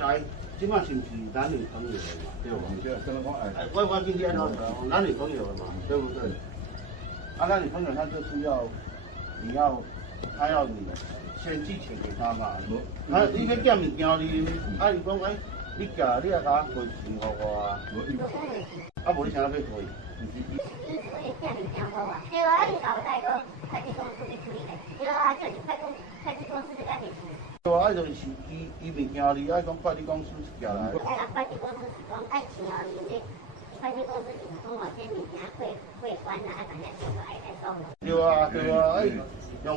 在即摆是毋是男女朋友的嘛？对吧？对，跟他讲哎，我今天男女朋友了嘛，对不对？啊，男女朋友他就是要他要你先寄钱给他嘛。啊，你要寄物件你，啊，伊讲哎，你寄你也甲我汇钱给我啊。啊，无你啥要退？对啊，你搞太多会计公司去处理的，对啊，就是会计公司就要给处理。对啊，就是伊物件你爱讲会计公司寄来。哎，会计公司是讲爱请你，会计公司是讲我这物件汇款啊，反正就爱收。对啊，对啊，哎，用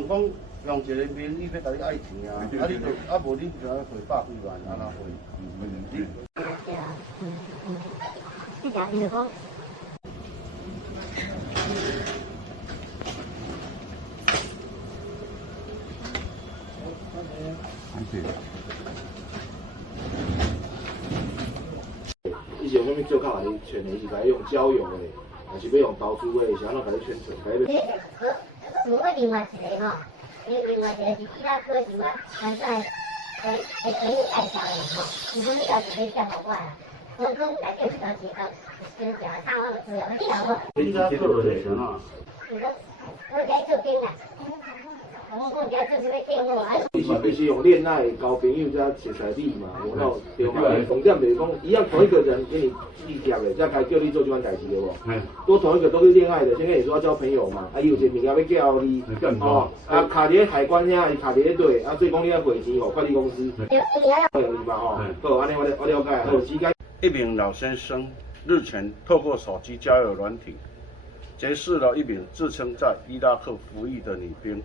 一个名义要甲你爱钱啊，啊你就无你就要汇100几万，安那汇？对啊，你讲就是讲。以前什么最靠你劝你是该用交友的，还是要用投资的，是安怎甲你宣传？我另外一个吼，另外一个是伊拉科是我现在可以介绍的吼，你说你要是可以介绍我啦，我讲来就是讲就是讲上网资料你晓无？你家做了是啥？我在做兵啦。我家就是要订我啊。你是必须用恋爱交朋友才熟悉你嘛，然后对嘛？重点就是讲，一样同一个人给你立接的，才该叫你做这款代志的无？都同一个都是恋爱的，先跟你说要交朋友嘛，啊，有些物件要叫你，哦，啊，卡伫海关遐，卡伫队，啊，所以讲你要汇钱哦，快递公司，容易嘛吼，好，安尼我了解，好，时间。一名老先生日前透过手机交友软体，结识了一名自称在伊拉克服役的女兵。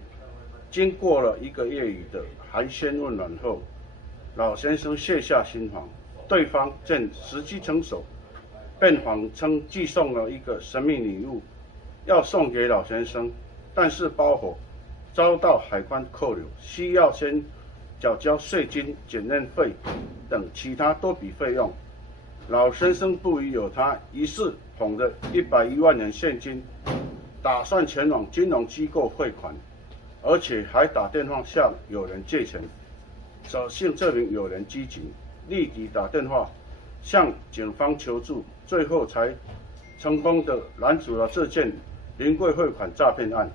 经过了1个月余的寒暄问暖后，老先生卸下心防，对方见时机成熟，便谎称寄送了一个神秘礼物，要送给老先生，但是包裹遭到海关扣留，需要先缴交税金、检验费等其他多笔费用。老先生不疑有他，于是捧着110万元现金，打算前往金融机构汇款。而且还打电话向友人借钱，所幸这名友人机警，立即打电话向警方求助，最后才成功的拦阻了这件临柜汇款诈骗案。